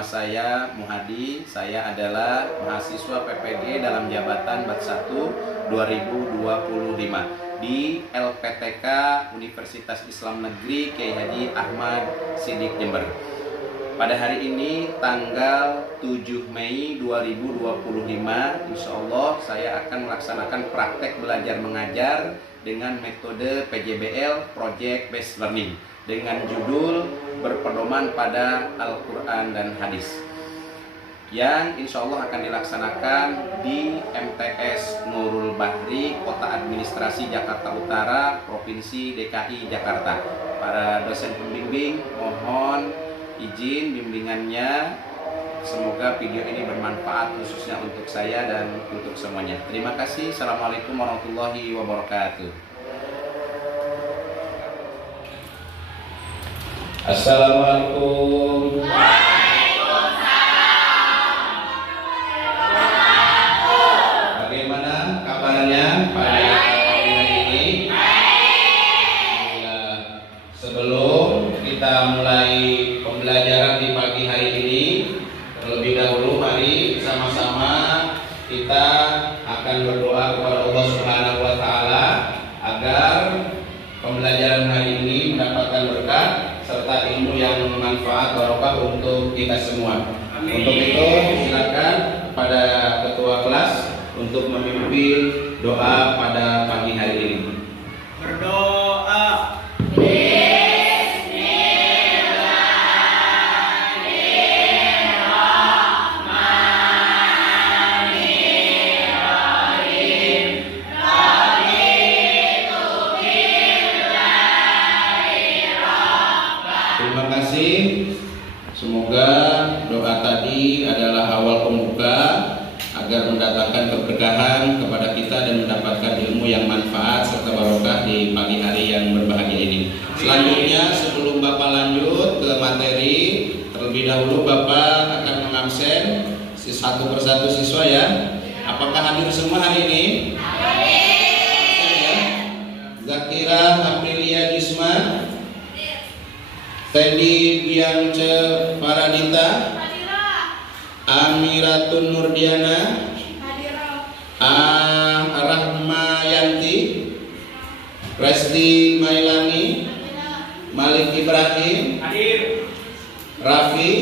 Nama saya Muhadi, saya adalah mahasiswa PPG dalam jabatan Bat 1 2025 di LPTK Universitas Islam Negeri Kiai Haji Ahmad Siddiq Jember. Pada hari ini tanggal 7 Mei 2025, insya Allah saya akan melaksanakan praktek belajar mengajar dengan metode PJBL Project Based Learning dengan judul berpedoman pada Al-Quran dan Hadis yang insya Allah akan dilaksanakan di MTS Nurul Bahri, Kota Administrasi Jakarta Utara, Provinsi DKI Jakarta. Para dosen pembimbing mohon izin bimbingannya. Semoga video ini bermanfaat khususnya untuk saya dan untuk semuanya. Terima kasih. Assalamualaikum warahmatullahi wabarakatuh. Assalamualaikum. Bagaimana kabarnya pada pagi hari ini? Sebelum kita mulai pembelajaran di pagi hari ini, terlebih dahulu mari sama-sama kita akan berdoa kepada Allah Subhanahu wa taala agar pembelajaran hari ini mendapatkan berkah serta ilmu yang bermanfaat barokah untuk kita semua. Amin. Untuk itu silakan kepada ketua kelas untuk memimpin doa pada pagi hari ini. Berdoa. Terima kasih. Semoga doa tadi adalah awal pembuka agar mendatangkan keberkahan kepada kita dan mendapatkan ilmu yang manfaat serta barokah di pagi hari yang berbahagia ini. Selanjutnya sebelum Bapak lanjut ke materi, terlebih dahulu Bapak akan mengabsen satu persatu siswa ya. Apakah hadir semua hari ini? Hadir ya. Zakira Aprilia Gisma, Fendi Biance Paradita, Amiratun Nurdiana, Rahmayanti, Resti Mailani, Malik Ibrahim, Raffi,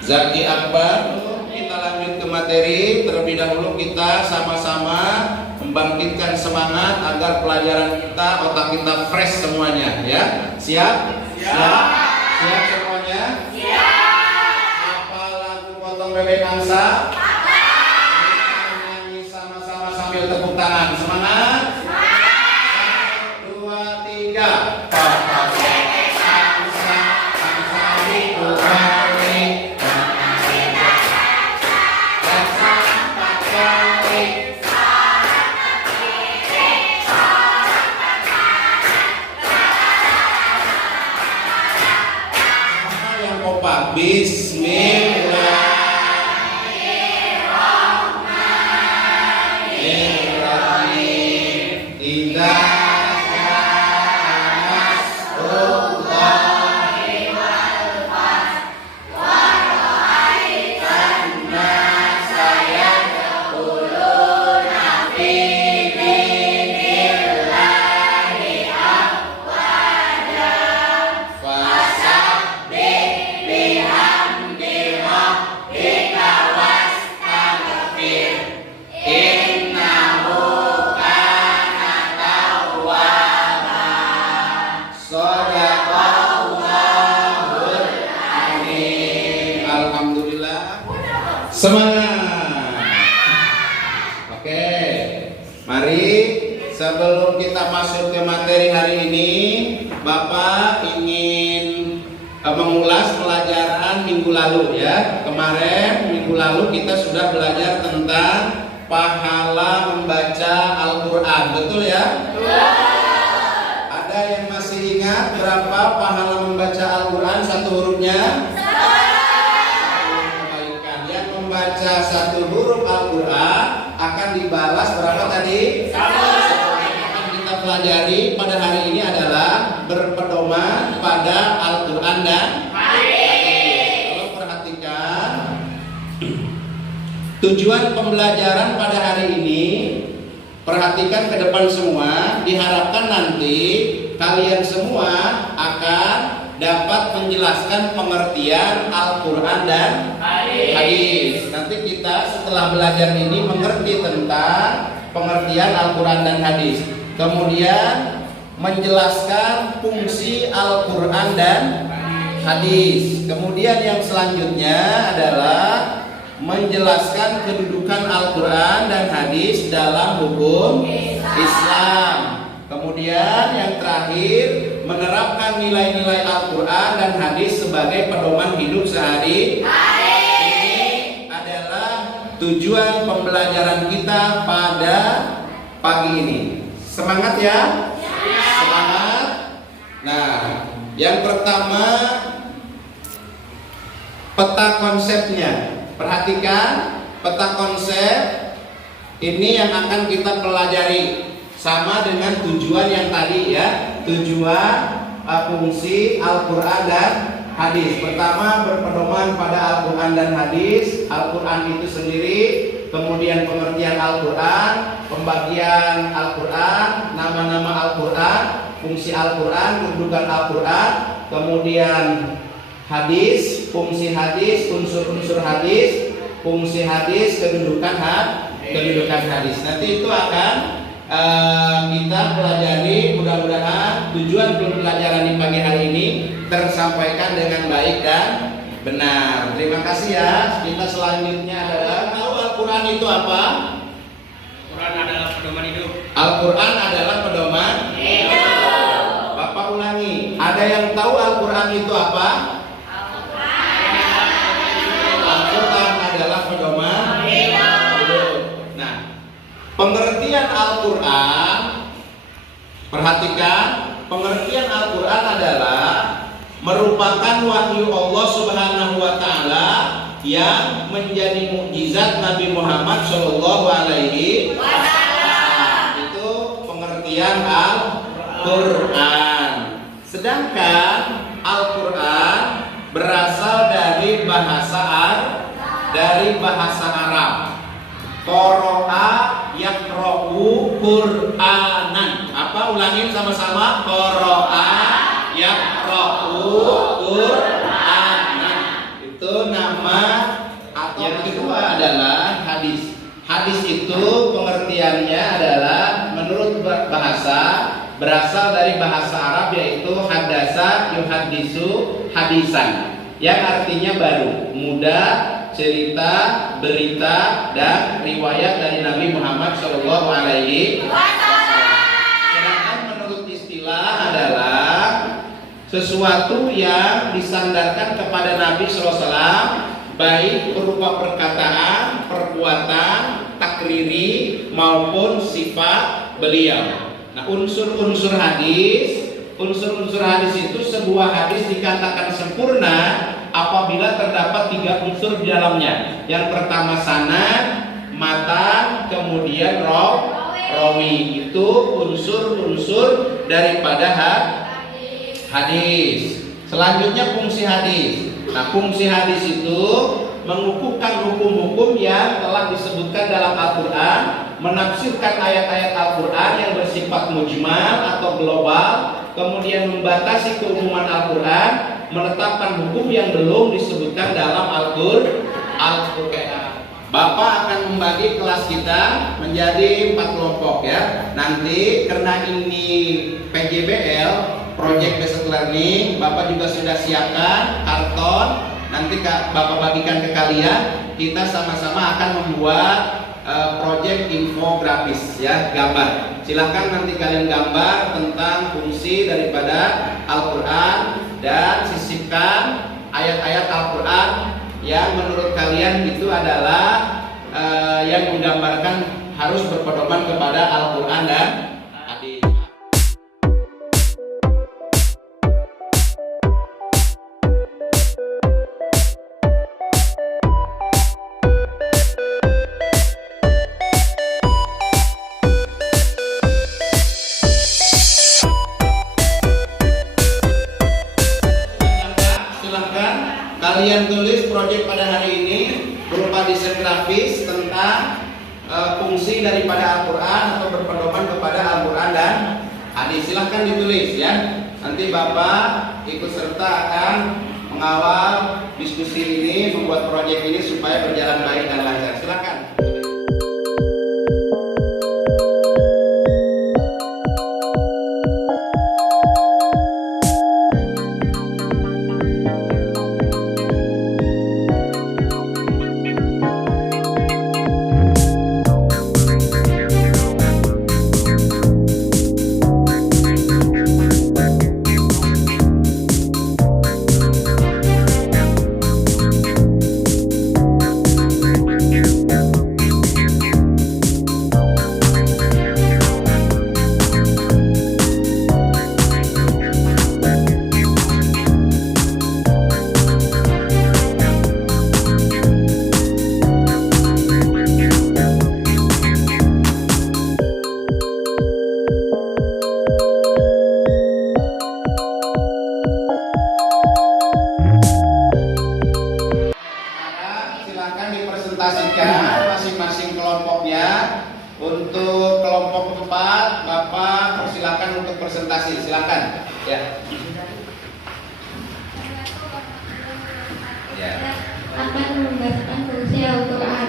Zaki Akbar. Kita lanjut ke materi. Terlebih dahulu kita sama-sama membangkitkan semangat agar pelajaran kita, otak kita fresh semuanya ya. Siap? Siap? Siap semuanya? Siap. Apa lagu potong bebek angsa? Apa? Kita nyanyi sama-sama sambil tepuk tangan. Semangat? Semangat. 1, 2, 3. Potong bebek angsa, angsa itu hari. Bismillahirrahmanirrahim. Semangat. Oke, mari sebelum kita masuk ke materi hari ini, Bapak ingin mengulas pelajaran minggu lalu ya. Kemarin minggu lalu kita sudah belajar tentang pahala membaca Al-Quran, betul ya? Ada yang masih ingat berapa pahala membaca Al-Quran satu hurufnya? Membaca satu huruf Al-Quran akan dibalas berapa tadi? Akan kita pelajari pada hari ini adalah berpedoman pada Al-Quran dan Hadis. Kalau Tujuan pembelajaran pada hari ini, perhatikan ke depan semua, diharapkan nanti kalian semua akan dapat menjelaskan pengertian Al-Quran dan hadis. Nanti kita setelah belajar ini mengerti tentang pengertian Al-Quran dan hadis. Kemudian menjelaskan fungsi Al-Quran dan hadis. Kemudian yang selanjutnya adalah menjelaskan kedudukan Al-Quran dan hadis dalam hukum Islam. Kemudian yang terakhir, menerapkan nilai-nilai Al-Quran dan hadis sebagai pedoman hidup sehari-hari. Ini adalah tujuan pembelajaran kita pada pagi ini. Semangat ya? Semangat. Nah, yang pertama, peta konsepnya. Perhatikan peta konsep ini yang akan kita pelajari. Sama dengan tujuan yang tadi ya, tujuan fungsi Al-Quran dan hadis. Pertama, berpedoman pada Al-Quran dan hadis, Al-Quran itu sendiri, kemudian pengertian Al-Quran, pembagian Al-Quran, nama-nama Al-Quran, fungsi Al-Quran, kedudukan Al-Quran, kemudian hadis, fungsi hadis, unsur-unsur hadis, fungsi hadis, kedudukan hadis. Nanti itu akan kita pelajari. Mudah-mudahan tujuan pembelajaran di pagi hari ini tersampaikan dengan baik dan benar. Terima kasih ya. Kita selanjutnya adalah, tahu Al-Quran itu apa? Al-Quran adalah pedoman hidup. Al-Quran adalah pedoman hidup. Bapak ulangi. Ada yang tahu Al-Quran itu apa? Al-Quran adalah pedoman hidup. Nah, pengertian Al-Quran, perhatikan, pengertian Al-Quran adalah merupakan wahyu Allah Subhanahu wa Ta'ala yang menjadi mukjizat Nabi Muhammad Shallallahu Alaihi Wasallam. Itu pengertian Al-Quran. Sedangkan Al-Quran berasal dari bahasa Arab. Qoro'a yaqra'u Qur'anan. Apa? Ulangin sama-sama. Qoro'a yaqra'u Qur'anan. Itu nama. Atau yang kedua adalah hadis. Hadis itu pengertiannya adalah menurut bahasa, berasal dari bahasa Arab, yaitu hadasa yuhadisu hadisan, yang artinya baru, mudah, cerita, berita, dan riwayat dari Nabi Muhammad Shallallahu Alaihi Wasallam. Sedangkan menurut istilah adalah sesuatu yang disandarkan kepada Nabi Shallallahu Alaihi Wasallam, baik berupa perkataan, perbuatan, takriri maupun sifat beliau. Nah, unsur-unsur hadis itu sebuah hadis dikatakan sempurna apabila terdapat 3 unsur di dalamnya. Yang pertama sanad, matan, kemudian rawi. Itu unsur-unsur daripada hadis. Selanjutnya fungsi hadis. Nah, fungsi hadis itu mengukuhkan hukum-hukum yang telah disebutkan dalam Al-Quran, menafsirkan ayat-ayat Al-Quran yang bersifat mujmal atau global, kemudian membatasi keumuman Al-Quran, menetapkan hukum yang belum disebutkan dalam Al-Quran. Bapak akan membagi kelas kita menjadi 4 kelompok ya. Nanti karena ini PJBL, Project Based Learning, Bapak juga sudah siapkan karton. Nanti Bapak bagikan ke kalian. Kita sama-sama akan membuat project infografis ya, gambar. Silahkan nanti kalian gambar tentang fungsi daripada Al-Quran dan sisipkan ayat-ayat Al-Quran yang menurut kalian itu adalah yang menggambarkan harus berpedoman kepada Al-Quran dan hadis. Kalian tulis proyek pada hari ini berupa desain grafis tentang daripada Al-Quran atau berpedoman kepada Al-Quran dan hadis. Silahkan ditulis ya. Nanti Bapak ikut serta akan mengawal diskusi ini, membuat proyek ini supaya berjalan baik dan lancar. Silahkan. Dipresentasikan masing-masing kelompoknya. Untuk kelompok 4, Bapak persilakan untuk presentasi. Silakan. Ya. Akan membahaskan fungsi Al-Quran,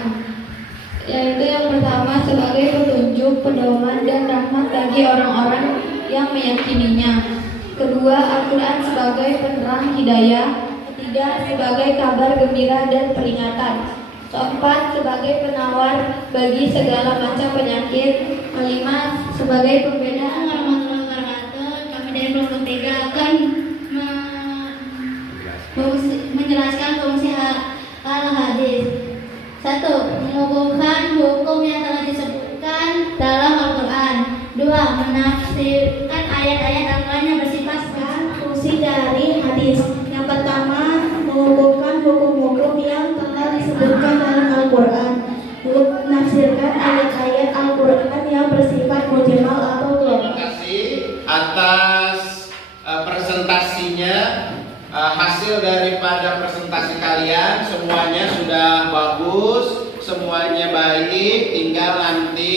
yaitu yang pertama sebagai petunjuk, pedoman, dan rahmat bagi orang-orang yang meyakininya. Kedua, Al-Quran sebagai penerang hidayah. Ketiga, sebagai kabar gembira dan peringatan. Keempat, sebagai penawar bagi segala macam penyakit. Kelima, sebagai pembeda. Warahmatullahi wabarakatuh. Kami dari kelompok 3 akan menjelaskan fungsi al-hadis. 1. Mengukuhkan hukum yang telah disebutkan dalam Al-Quran. 2. Menafsirkan ayat-ayat Al-Quran yang bersifat fungsi dari hadis. Yang pertama, mengukuhkan hukum-hukum yang telah disebutkan dalam Al-Quran. Menafsirkan ayat-ayat Al-Quran yang bersifat mujmal atau global. Terima kasih atas presentasinya. Hasil daripada presentasi kalian semuanya sudah bagus, semuanya baik, tinggal nanti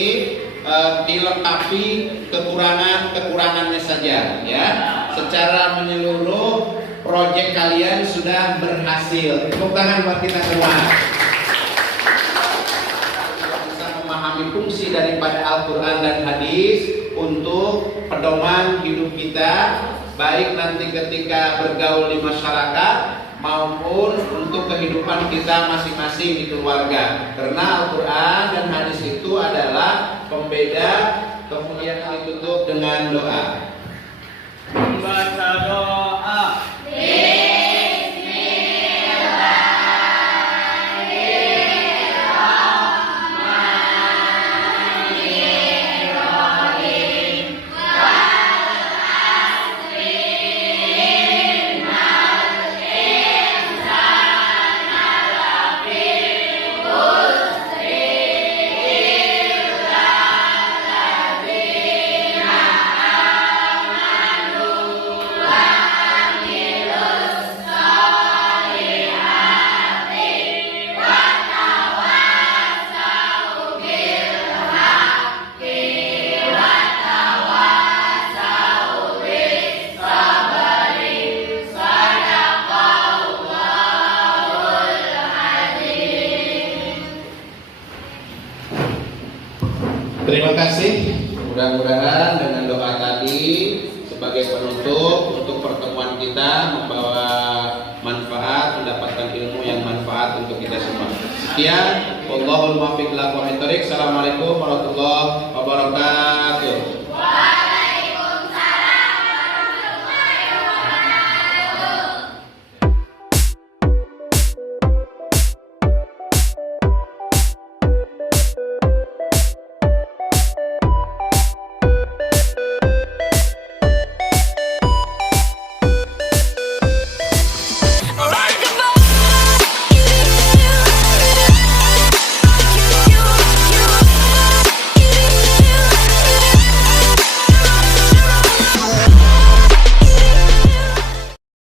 dilengkapi kekurangannya saja ya. Secara menyeluruh proyek kalian sudah berhasil. Tepuk tangan buat kita semua. Bisa memahami fungsi daripada Al-Quran dan hadis untuk pedoman hidup kita, baik nanti ketika bergaul di masyarakat maupun untuk kehidupan kita masing-masing di keluarga. Karena Al-Quran dan hadis itu adalah pembeda. Kemudian ditutup dengan doa. Membaca doa. Terima kasih. Mudah-mudahan dengan doa tadi sebagai penutup untuk pertemuan kita membawa manfaat, mendapatkan ilmu yang manfaat untuk kita semua. Sekian, wallahul muwaffiq ila aqwamit thoriq. Assalamualaikum warahmatullahi wabarakatuh.